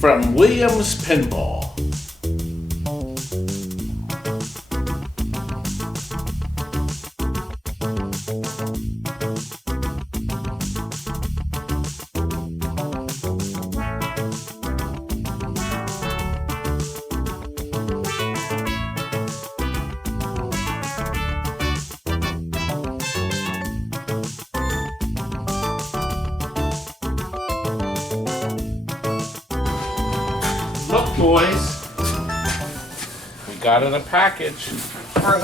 From Williams Pinball. Look, boys, we got in a package.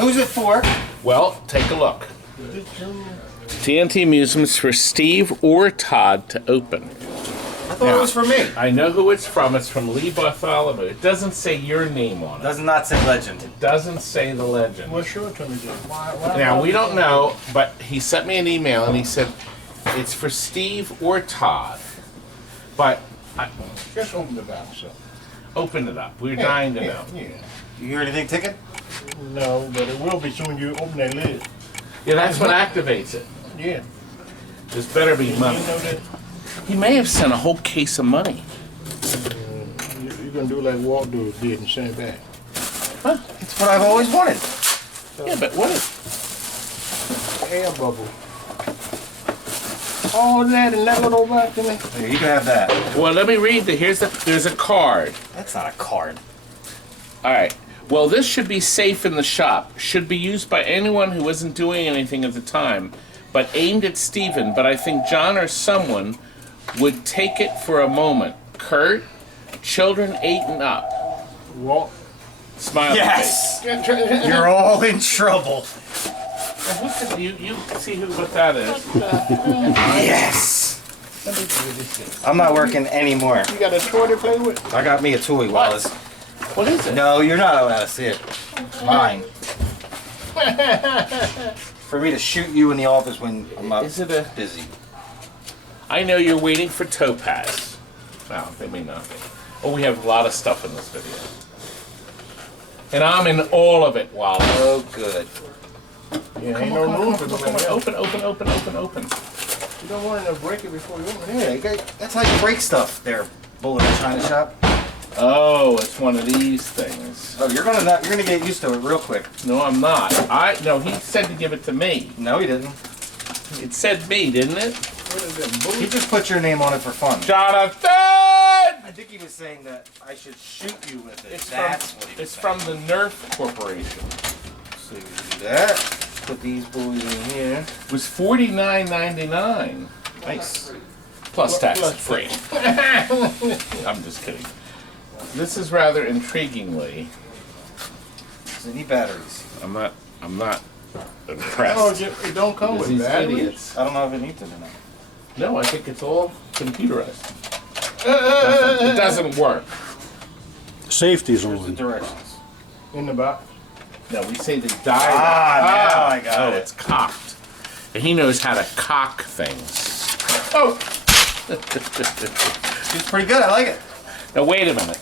Who's it for? Well, take a look. TNT Amusements for Steve or Todd to open. I thought it was for me. I know who it's from. It's from Lee Bartholomew. It doesn't say your name on it. Does not say legend. It doesn't say the legend. Well, show it to me, Jim. Now, we don't know, but he sent me an email and he said it's for Steve or Todd. But Just open the valve, so. open it up. We're dying to know. Yeah. You hear anything ticking? No, but it will be soon you open that lid. Yeah, that's what activates it. Yeah. There's better be money. You know that He may have sent a whole case of money. you're going to do like Walt did and send it back. Huh? It's what I've always wanted. Yeah, but what is... Air bubble. All that and that little back to me. Here, you can have that. Well, let me read there's a card. That's not a card. All right. Well, this should be safe in the shop. Should be used by anyone who wasn't doing anything at the time, but aimed at Stephen. But I think John or someone would take it for a moment. Kurt, children 8 and up. Walt. Smile. Yes! You're all in trouble. You see what that is. Yes! I'm not working anymore. You got a toy to play with? I got me a toy, Wallace. What is it? No, you're not allowed to see it. It's mine. For me to shoot you in the office when I'm not busy. I know you're waiting for Topaz. No, they mean nothing. Oh, we have a lot of stuff in this video. And I'm in all of it, Wallace. Oh, good. Yeah, ain't no room for Come on, open. You don't want to break it before you open it. Yeah, that's how you break stuff there, Bullet in China Shop. Oh, it's one of these things. Oh, you're gonna get used to it real quick. No, I'm not. No, he said to give it to me. No, he didn't. It said me, didn't it? What is that, He just put your name on it for fun. Jonathan! I think he was saying that I should shoot you with it. It's from the Nerf Corporation. So you do that. Put these boys in here. It was $49.99. Nice. Plus tax free. I'm just kidding. This is rather intriguingly. Does it need batteries? I'm not impressed. Oh, it don't come with These batteries. idiots. I don't know if it needs it or not. No, I think it's all computerized. It doesn't work. Safety's Here's the on. directions. In the box. No, we say the dial. Now I got it. It's cocked. And he knows how to cock things. Oh! It's pretty good. I like it. Now, wait a minute.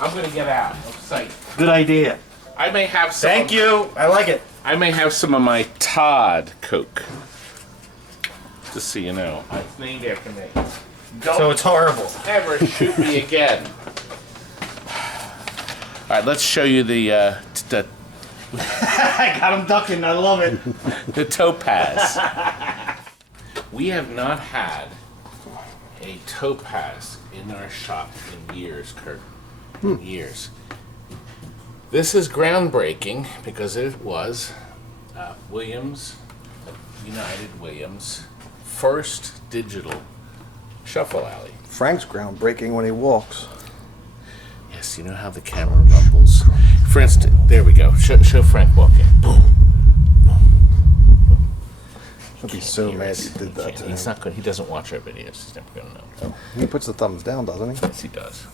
I'm going to get out of sight. Good idea. I may have some. Thank you. I like it. I may have some of my Todd Coke. Just so you know. It's named after me. Don't So it's horrible. ever shoot me again. All right, let's show you the I got him ducking. I love it. the Topaz. We have not had a Topaz in our shop in years, Kurt. In years. This is groundbreaking because it was United Williams' first digital Shuffle Alley. Frank's groundbreaking when he walks. Yes, you know how the camera rumbles. For instance, there we go. Show Frank walking. Boom. I'd be so mad he did that to He's him. not good. He doesn't watch our videos. He's never going to know. He puts the thumbs down, doesn't he? Yes, he does.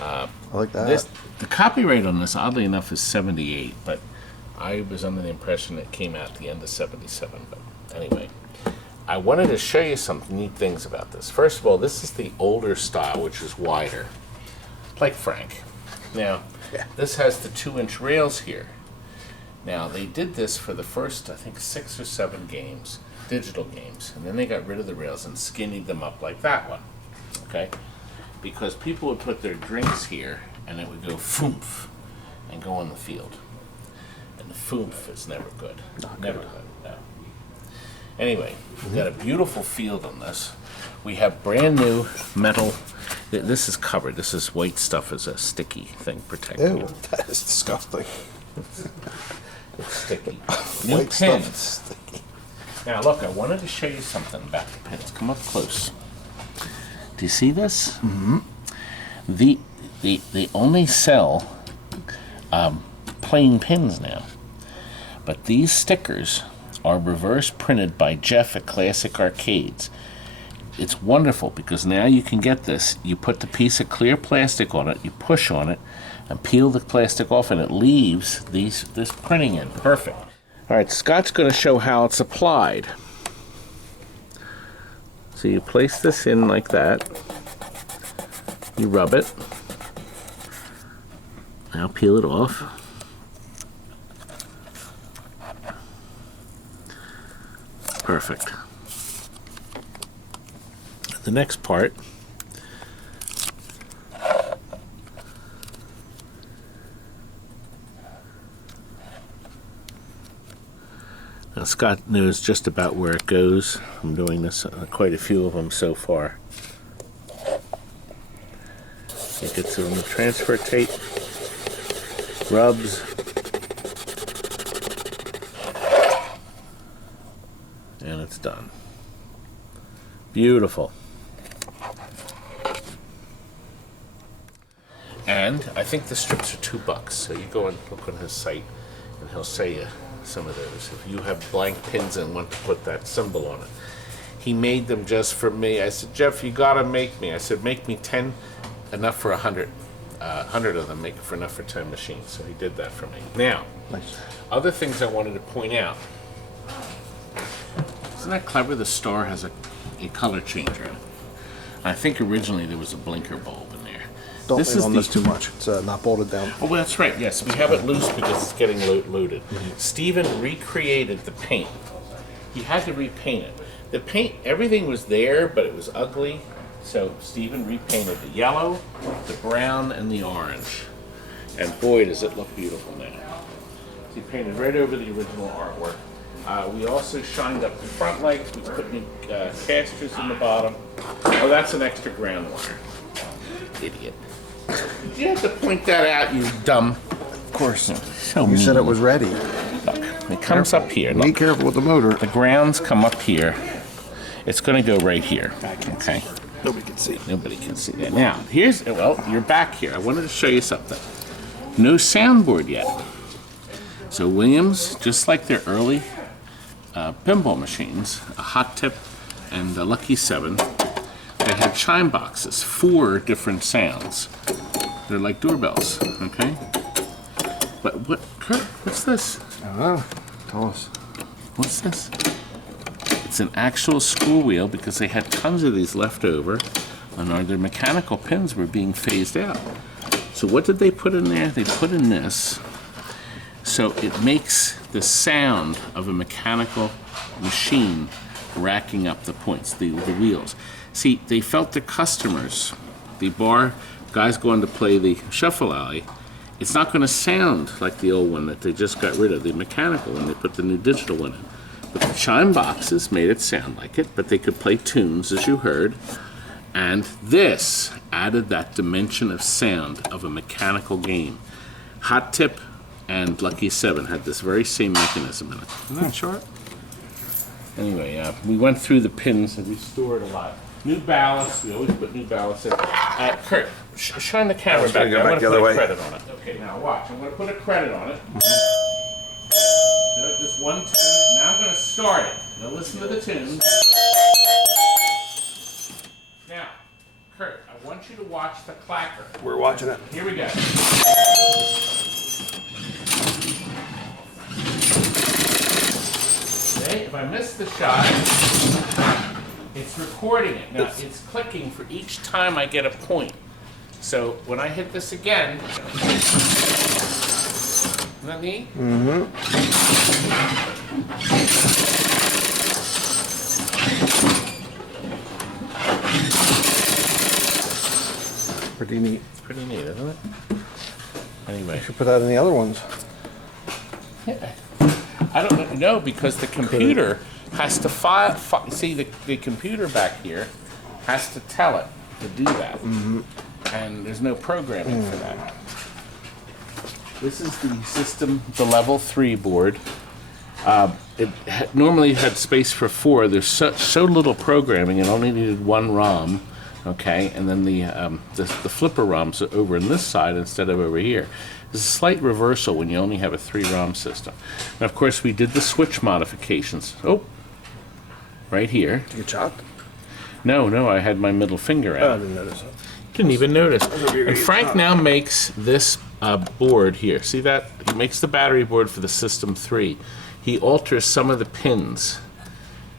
I like that. The copyright on this, oddly enough, is 78, but I was under the impression it came out at the end of 77. But anyway, I wanted to show you some neat things about this. First of all, this is the older style, which is wider, like Frank. Now, this has the 2-inch rails here. Now, they did this for the first, I think, 6 or 7 games, digital games, and then they got rid of the rails and skinnied them up like that one, okay? Because people would put their drinks here, and it would go foomph and go on the field. And the foomph is never good. Never good, no. Anyway, we've got a beautiful field on this. We have brand new metal. This is covered. This is white stuff as a sticky thing protecting Ew, it. that is disgusting. It's sticky. New White stuff is pins. sticky. Now look, I wanted to show you something about the pins. Come up close. Do you see this? Mm-hmm. They only sell plain pins now. But these stickers are reverse printed by Jeff at Classic Arcades. It's wonderful because now you can get this. You put the piece of clear plastic on it, you push on it, and peel the plastic off, and it leaves this printing in. Perfect. All right, Scott's going to show how it's applied. So you place this in like that. You rub it. Now peel it off. Perfect. The next part, now Scott knows just about where it goes. I'm doing this quite a few of them so far. You get some transfer tape, rubs, and it's done. Beautiful. And I think the strips are $2, so you go and look on his site and he'll show you some of those. If you have blank pins and want to put that symbol on it. He made them just for me. I said, Jeff, you gotta make me. I said, make me 10, enough for 100. 100 of them, make it for enough for 10 machines. So he did that for me. Now, Nice. other things I wanted to point out. Isn't that clever? The Star has a color changer in it. I think originally there was a blinker bulb in there. Don't This lean is on the- this too much. It's not bolted down. Oh, well, that's right. Yes, we have it loose because it's getting loaded. Stephen recreated the paint. He had to repaint it. The paint, everything was there, but it was ugly. So Stephen repainted the yellow, the brown, and the orange. And boy, does it look beautiful now. He painted right over the original artwork. We also shined up the front legs. We put new casters in the bottom. Oh, that's an extra ground wire. Idiot. Did you have to point that out, you dumb? Of course. So You said it mean. was ready. Look, it comes up here. Be Look, careful with the motor. the grounds come up here. It's going to go right here. Okay. Nobody can see. Nobody can see that. Now, well, you're back here. I wanted to show you something. No soundboard yet. So Williams, just like their early pinball machines, a Hot Tip and a Lucky 7, they had chime boxes, 4 different sounds. They're like doorbells, okay? But Kurt, what's this? I don't know. Tell us. What's this? It's an actual screw wheel because they had tons of these left over and their mechanical pins were being phased out. So what did they put in there? They put in this so it makes the sound of a mechanical machine racking up the points, the wheels. See, they felt the customers, the bar guys going to play the Shuffle Alley, it's not going to sound like the old one that they just got rid of, the mechanical one. They put the new digital one in. But the chime boxes made it sound like it, but they could play tunes, as you heard. And this added that dimension of sound of a mechanical game. Hot Tip and Lucky 7 had this very same mechanism in it. Isn't that short? Anyway, we went through the pins and we stored a lot. New ballast, we always put new ballast in. Kurt, shine the camera back there. I'm going to put a credit on it. Okay, now watch. I'm going to put a credit on it. So just one tune. Now I'm going to start it. Now listen to the tune. Now, Kurt, I want you to watch the clacker. We're watching it. Here we go. Okay, if I miss the shot, it's recording it. Now, it's clicking for each time I get a point. So when I hit this again, Isn't that neat? Pretty neat. It's pretty neat, isn't it? Anyway. You should put that in the other ones. I don't know because the computer has to see the computer back here has to tell it to do that, and there's no programming for that. This is the system, the level 3 board. Normally had space for 4. There's so little programming, it only needed 1 ROM. Okay, and then the flipper ROMs are over on this side instead of over here. There's a slight reversal when you only have a 3 ROM system. And of course, we did the switch modifications. Oh, right here. You chopped? No, I had my middle finger Oh, I out. didn't notice it. Didn't even notice. And Frank now makes this board here. See that? He makes the battery board for the System 3. He alters some of the pins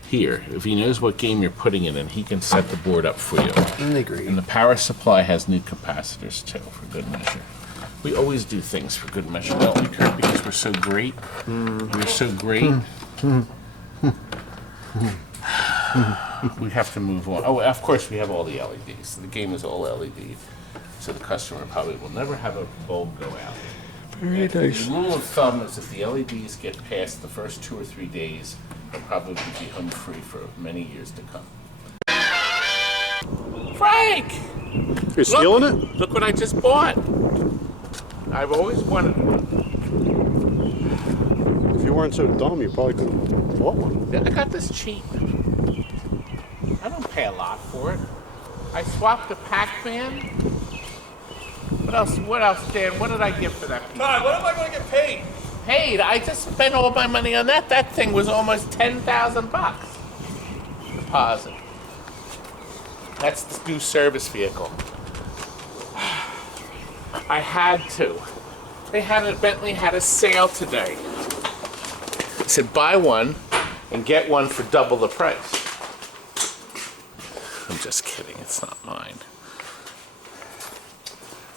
here. If he knows what game you're putting it in, he can set the board up for you. Agree. And the power supply has new capacitors too, for good measure. We always do things for good measure, don't we, Kurt? Because we're so great. We're so great. We have to move on. Oh, of course, we have all the LEDs. The game is all LED, so the customer probably will never have a bulb go out. Very nice. The rule of thumb is if the LEDs get past the first 2 or 3 days, they'll probably be home free for many years to come. Frank! You're stealing it? Look what I just bought. I've always wanted one. If you weren't so dumb, you probably could have bought one. I got this cheap. I don't pay a lot for it. I swapped a Pac-Man. What else, Dan? What did I get for that piece? Todd, when am I going to get paid? Paid? I just spent all my money on that. That thing was almost $10,000. Deposit. That's the new service vehicle. I had to. Bentley had a sale today. It said buy one and get one for double the price. I'm just kidding, it's not mine.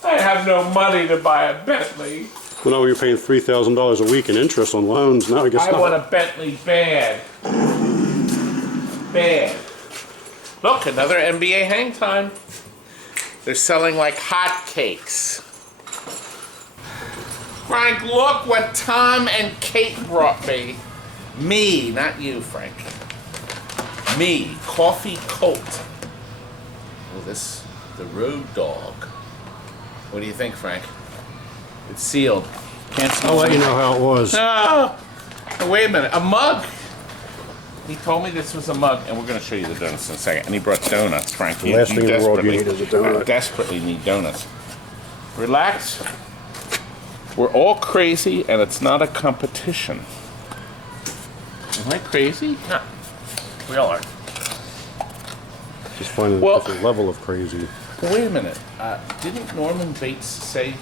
I have no money to buy a Bentley. Well, now when you're paying $3,000 a week in interest on loans, now I guess I not. want a Bentley bad. Bad. Look, another NBA hang time. They're selling like hotcakes. Frank, look what Tom and Kate brought me. Me, not you, Frank. Me, Coffee Colt. Oh, the Road Dog. What do you think, Frank? It's sealed. Can't smell I'll let it. you know how it was. No! Wait a minute, a mug! He told me this was a mug, and we're going to show you the donuts in a second. And he brought donuts, Frank. The last thing in the world you need is a donut. Desperately need donuts. Relax. We're all crazy, and it's not a competition. Am I crazy? No. We all are. Just finding Well- a different level of crazy. Well, wait a minute. Didn't Norman Bates say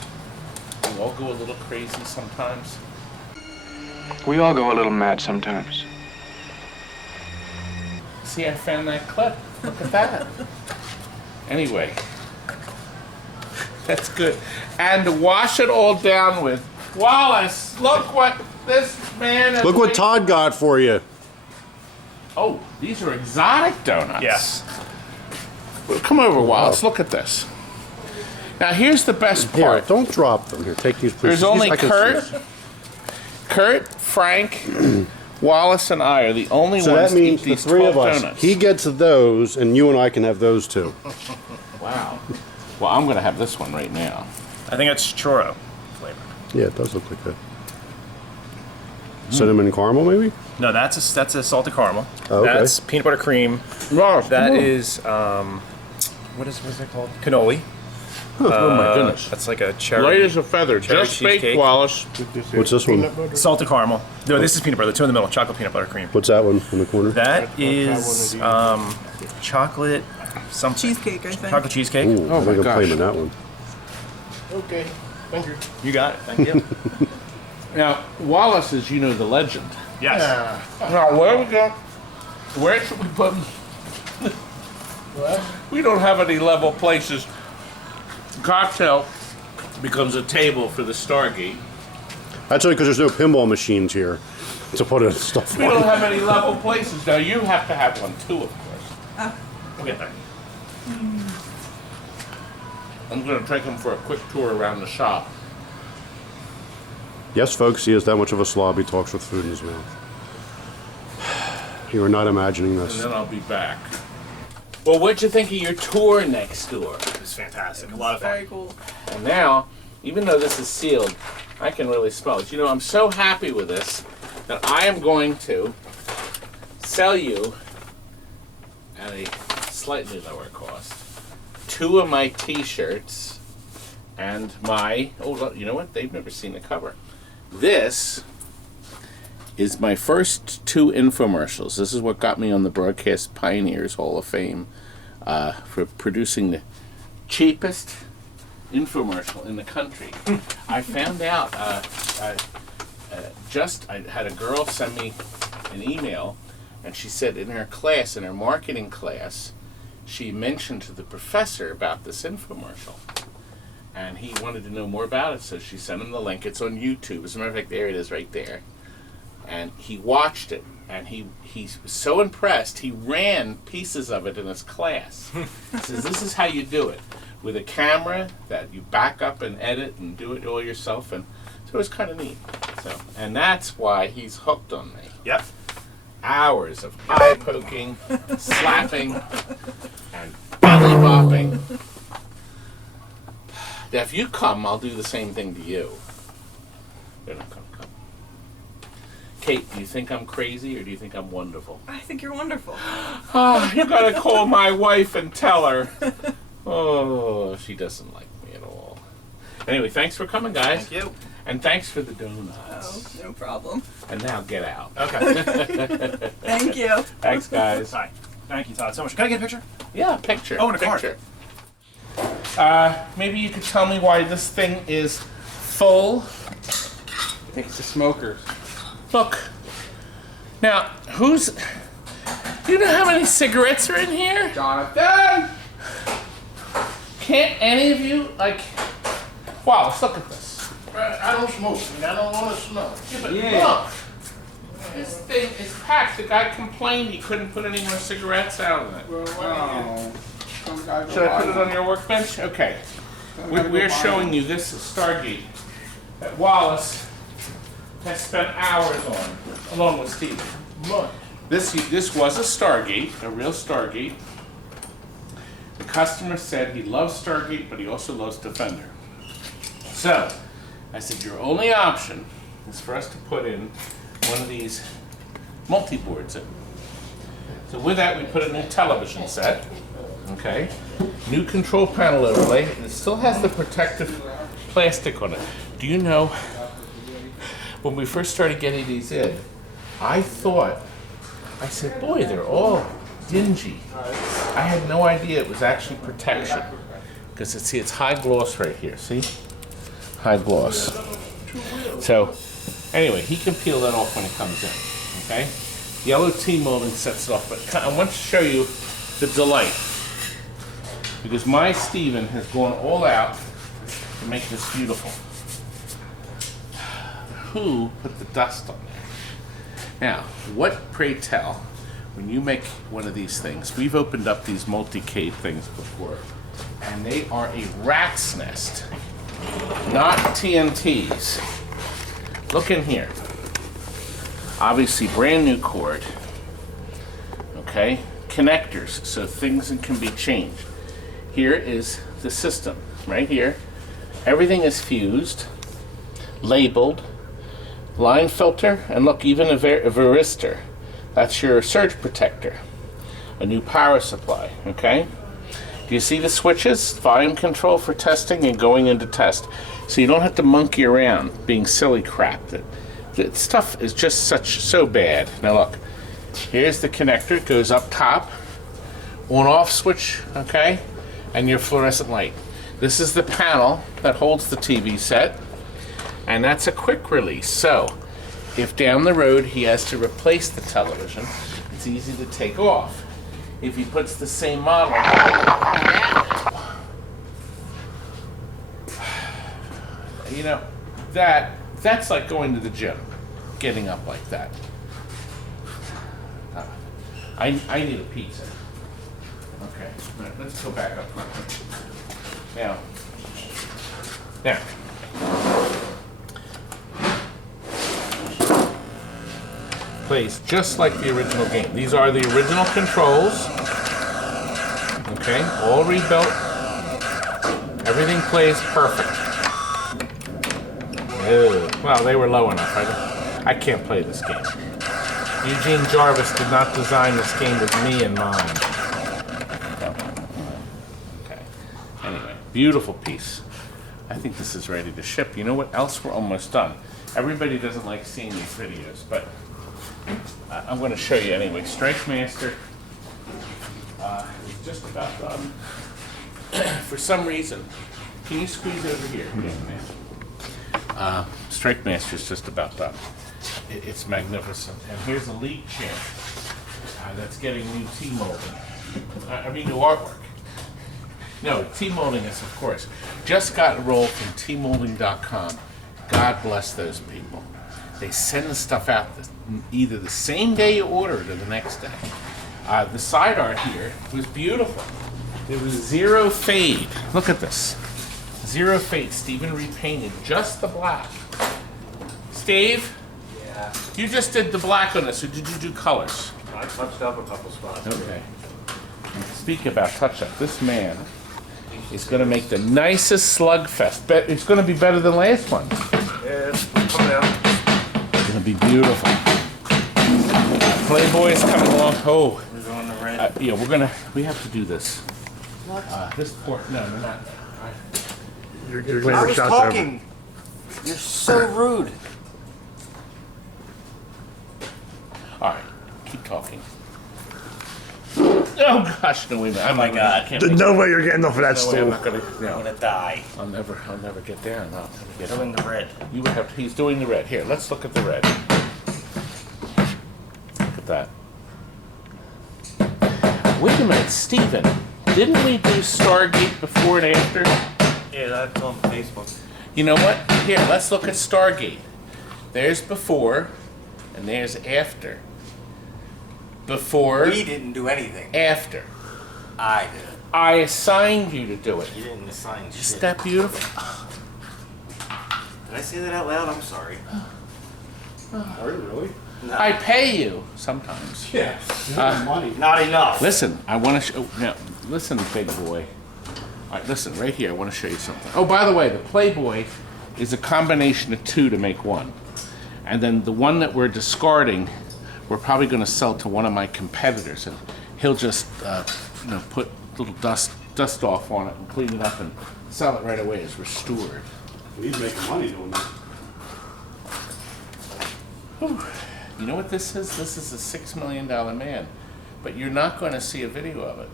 we all go a little crazy sometimes? We all go a little mad sometimes. See, I found that clip. Look at that. Anyway, that's good. And to wash it all down with, Wallace, look what this man has Look what made. Todd got for you. Oh, these are exotic donuts. Yes. Well, come over, Wallace. Look at this. Now, here's the best Here, part. don't drop them. Here, take these, please. There's only I can see Kurt, Frank, Wallace, and I are the only So ones that means to the eat these three 12 of us, donuts. he gets those, and you and I can have those too. Wow. Well, I'm going to have this one right now. I think it's churro flavor. Yeah, it does look like that. Cinnamon caramel, maybe? No, that's a salted caramel. Oh, okay. That's peanut butter cream. That is what's that called? Cannoli. Oh, my goodness. That's like a cherry. Light as a feather. cherry Just baked, cheesecake. Wallace. What's this one? Salted caramel. No, this is peanut butter. The two in the middle, chocolate peanut butter cream. What's that one in the corner? That is chocolate something. Cheesecake, I think. Chocolate cheesecake. Ooh, Oh I my think I'm gosh. claiming that one. Okay. Thank you. You got it. Thank you. Now, Wallace is, you know, the legend. Yes. Now, where we go? Where should we put? We don't have any level places. Cocktail becomes a table for the Stargate. That's only because there's no pinball machines here to put in stuff We don't on. have any level places. Now you have to have one too, of course. We'll get there. I'm going to take him for a quick tour around the shop. Yes, folks, he is that much of a slob. He talks with food in his mouth. You are not imagining And this. then I'll be back. Well, what'd you think of your tour next door? It was fantastic. A lot of fun. Very cool. And now, even though this is sealed, I can really smell it. You know, I'm so happy with this that I am going to sell you at a slightly lower cost 2 of my t-shirts and my, oh, look, you know what? They've never seen the cover. This is my first 2 infomercials. This is what got me on the Broadcast Pioneers Hall of Fame for producing the cheapest infomercial in the country. I found out, I had a girl send me an email, and she said in her class, in her marketing class, she mentioned to the professor about this infomercial. And he wanted to know more about it, so she sent him the link. It's on YouTube. As a matter of fact, there it is right there. And he watched it, and he was so impressed, he ran pieces of it in his class. He says, this is how you do it. With a camera that you back up and edit and do it all yourself. And so it was kind of neat. So, and that's why he's hooked on me. Yep. Hours of eye poking, slapping, and belly bopping. Now, if you come, I'll do the same thing to you. They're not gonna come. Kate, do you think I'm crazy or do you think I'm wonderful? I think you're wonderful. Oh, you gotta call my wife and tell her. Oh, she doesn't like me at all. Anyway, thanks for coming, guys. Thank you. And thanks for the Oh, donuts. no problem. And now get out. Okay. Thank you. Thanks, guys. Hi. Thank you, Todd, so much. Can I get a picture? Yeah, picture. Oh, and a card. picture. Maybe you could tell me why this thing is full. Takes the smokers. Look. Now, do you know how many cigarettes are in here? Jonathan! Can't any of you, wow, let's look at this. I don't smoke, and I don't want to smoke. Yeah, but Yeah. look. This thing is packed. The guy complained he couldn't put any more cigarettes out of it. Oh. Some guy go Should I buy put it one. on your workbench? Okay. Some guy go We're buy showing one. you this Stargate that Wallace has spent hours on, along with Steve. Look, This was a Stargate, a real Stargate. The customer said he loves Stargate, but he also loves Defender. So, I said, your only option is for us to put in one of these multi-boards in. So with that, we put a new television set, okay? New control panel overlay, and it still has the protective plastic on it. Do you know, when we first started getting these in, I said, boy, they're all dingy. I had no idea it was actually protection. Because it's high gloss right here, see? High gloss. So, anyway, he can peel that off when it comes in, okay? Yellow T-molding sets it off, but I want to show you the delight. Because my Steven has gone all out to make this beautiful. Who put the dust on there? Now, what, pray tell, when you make one of these things, we've opened up these multicade things before, and they are a rat's nest, not TNTs. Look in here. Obviously, brand new cord, okay? Connectors, so things can be changed. Here is the system, right here. Everything is fused, labeled, line filter, and look, even a varistor. That's your surge protector. A new power supply, okay? Do you see the switches? Volume control for testing and going into test. So you don't have to monkey around being silly crap. The stuff is just so bad. Now look, here's the connector. It goes up top. On-off switch, okay? And your fluorescent light. This is the panel that holds the TV set. And that's a quick release. So, if down the road he has to replace the television, it's easy to take off. If he puts the same model, you know, that That's like going to the gym, getting up like that. I need a pizza. Okay, right, let's go back up front. Now, plays just like the original game. These are the original controls. Okay, all rebuilt. Everything plays perfect. Ew. Well, they were low enough. I can't play this game. Eugene Jarvis did not design this game with me in mind. Okay. Anyway, beautiful piece. I think this is ready to ship. You know what else? We're almost done. Everybody doesn't like seeing these videos, but I'm going to show you anyway. Strike Master is just about done. For some reason, can you squeeze over here? Strike Master is just about done. It's magnificent. And here's a league champ that's getting new T-molding. New artwork. No, T-molding is, of course. Just got a roll from tmolding.com. God bless those people. They send the stuff out either the same day you order it or the next day. The side art here was beautiful. There was zero fade. Look at this. Zero fade. Steven repainted just the black. Steve? Yeah. You just did the black on this, or did you do colors? I touched up a couple spots. Okay. Speaking about touch-up, this man is going to make the nicest slugfest. It's going to be better than last one. Yeah, it's coming out. It's going to be beautiful. Playboy is coming along. Oh, We're going to red. yeah, we have to do this. This poor, no, we're not. You're I was talking. You're so rude. All right, keep talking. Oh gosh, no, wait a minute. Oh my God. There's no way you're getting off of that No way, I'm stool. not gonna, I'm no. gonna die. I'll never get there. I'll never get Doing the red. You would have. He's doing the red. Here, let's look at the red. Look at that. Wait a minute, Steven. Didn't we do Stargate before and after? Yeah, that's on Facebook. You know what? Here, let's look at Stargate. There's before, and there's after. Before, We didn't do anything. after. I did. I assigned you to do it. You didn't assign Isn't shit. that beautiful? Did I say that out loud? I'm sorry. Are you really? No. I pay you sometimes. Yeah. You have money. Not enough. Listen, I want to show. Now, listen, big boy. All right, listen, right here. I want to show you something. Oh, by the way, the Playboy is a combination of two to make one, and then the one that we're discarding, we're probably going to sell to one of my competitors, and he'll just, put little dust off on it and clean it up and sell it right away as restored. He's making money doing that. You know what this is? This is a $6 million man, but you're not going to see a video of it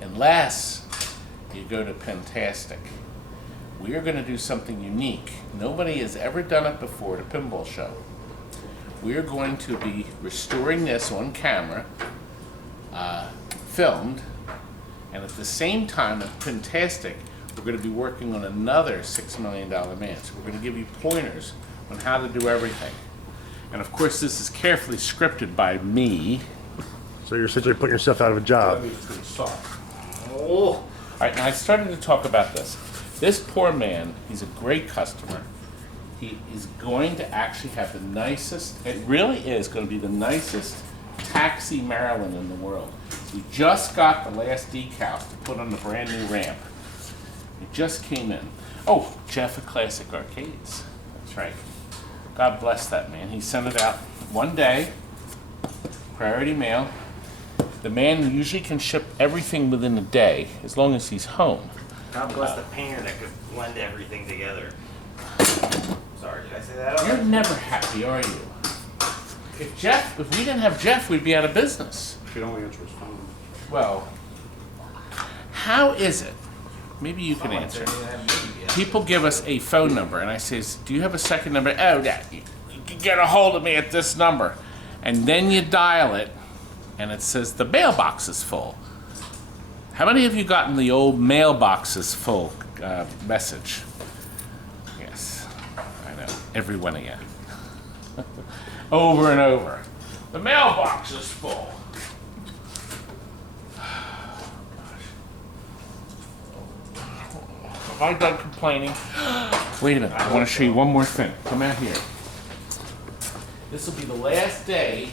unless you go to Pentastic. We are going to do something unique. Nobody has ever done it before at a pinball show. We are going to be restoring this on camera, filmed, and at the same time at Pentastic, we're going to be working on another $6 million man. So we're going to give you pointers on how to do everything. And of course, this is carefully scripted by me. So you're essentially putting yourself out of a job. Oh. All right, now I started to talk about this. This poor man, he's a great customer. He is going to actually have the nicest, it really is going to be the nicest taxi Marilyn in the world. We just got the last decals to put on the brand new ramp. It just came in. Oh, Jeff at Classic Arcades. That's right. God bless that man. He sent it out one day, priority mail. The man usually can ship everything within a day, as long as he's home. God bless the painter that could blend everything together. Sorry, did I say that? You're never happy, are you? If we didn't have Jeff, we'd be out of business. If you don't answer his phone. Well, how is it? Maybe you can answer. People give us a phone number, and I says, "Do you have a second number?" Oh, that you can get a hold of me at this number, and then you dial it, and it says the mailbox is full. How many of you gotten the old mailbox is full message? Yes, I know. every one of you. Over and over. The mailbox is full. Have I done complaining? Wait a minute, I want to show you one more thing. Come out here. This will be the last day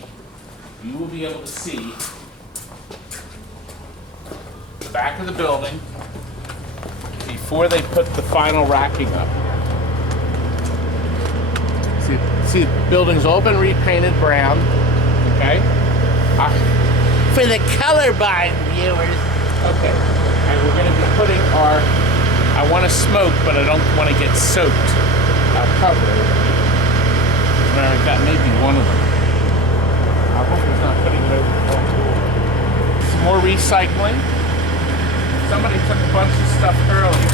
you will be able to see the back of the building before they put the final racking up. See, the building's all been repainted brown, okay? For the colorblind viewers. Okay, and we're going to be putting our, I want to smoke, but I don't want to get soaked. I'll cover it. That may be one of them. I hope he's not putting it over the whole door. Some more recycling. Somebody took a bunch of stuff earlier.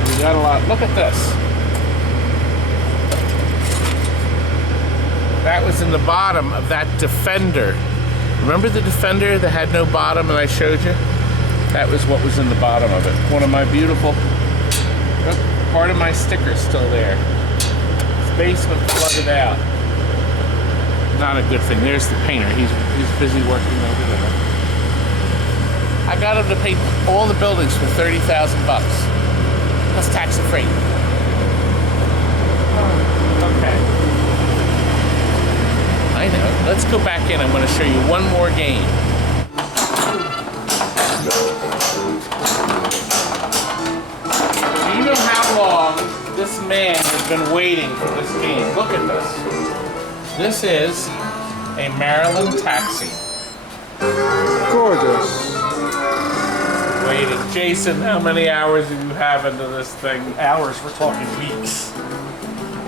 And we got a lot. Look at this. That was in the bottom of that Defender. Remember the Defender that had no bottom and I showed you? That was what was in the bottom of it. One of my beautiful, look, part of my sticker's still there. Basement flooded out. Not a good thing. There's the painter. He's busy working over there. I got him to paint all the buildings for $30,000 plus tax and freight. Okay. I know. Let's go back in. I'm going to show you one more game. Do you know how long this man has been waiting for this game? Look at this. This is a Marilyn TAXI. Gorgeous. Waiting. Jason, how many hours do you have into this thing? Hours, we're talking weeks.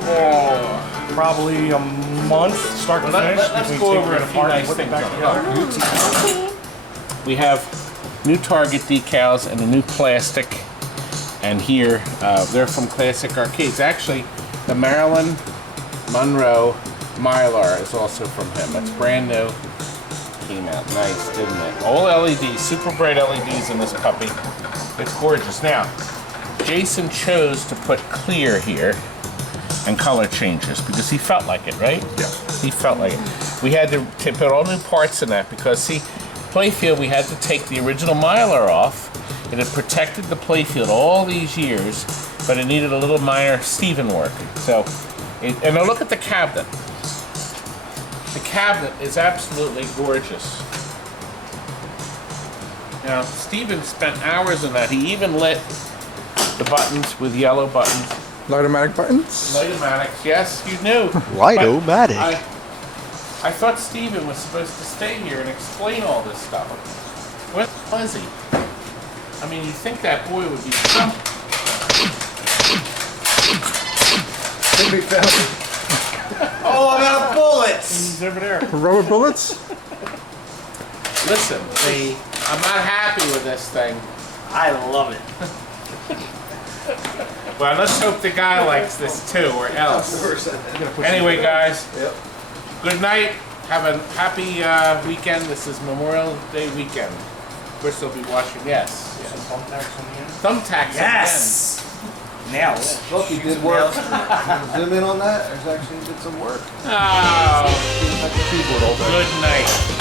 Oh. Probably a month, start to finish. Let's between go taking over it a few apart and nice putting things. it back together. We have new Target decals and a new plastic. And here, they're from Classic Arcades. Actually, the Marilyn Monroe Mylar is also from him. It's brand new. Came out nice, didn't it? All LEDs, super bright LEDs in this puppy. It's gorgeous. Now, Jason chose to put clear here and color changes because he felt like it, right? Yeah. He felt like it. We had to put all new parts in that because, see, playfield, we had to take the original Mylar off. It had protected the playfield all these years, but it needed a little minor Steven work. So, and now look at the cabinet. The cabinet is absolutely gorgeous. Now, Steven spent hours in that. He even lit the buttons with yellow buttons. Light-o-matic buttons? Light-o-matics, yes, you knew. Light-o-matic? I thought Steven was supposed to stay here and explain all this stuff. Where was he? I mean, you'd think that boy would be something. Oh, I'm out of bullets! He's over there. Rubber bullets? Listen, I'm not happy with this thing. I love it. Well, let's hope the guy likes this too, or else. Anyway, guys, good night. Have a happy weekend. This is Memorial Day weekend. Of course, they'll be watching. Yes. Thumbtacks on the end. Thumbtacks. Yes! Nails. Look, he did work. Zoom in on that. There's actually did some work. Oh, good night.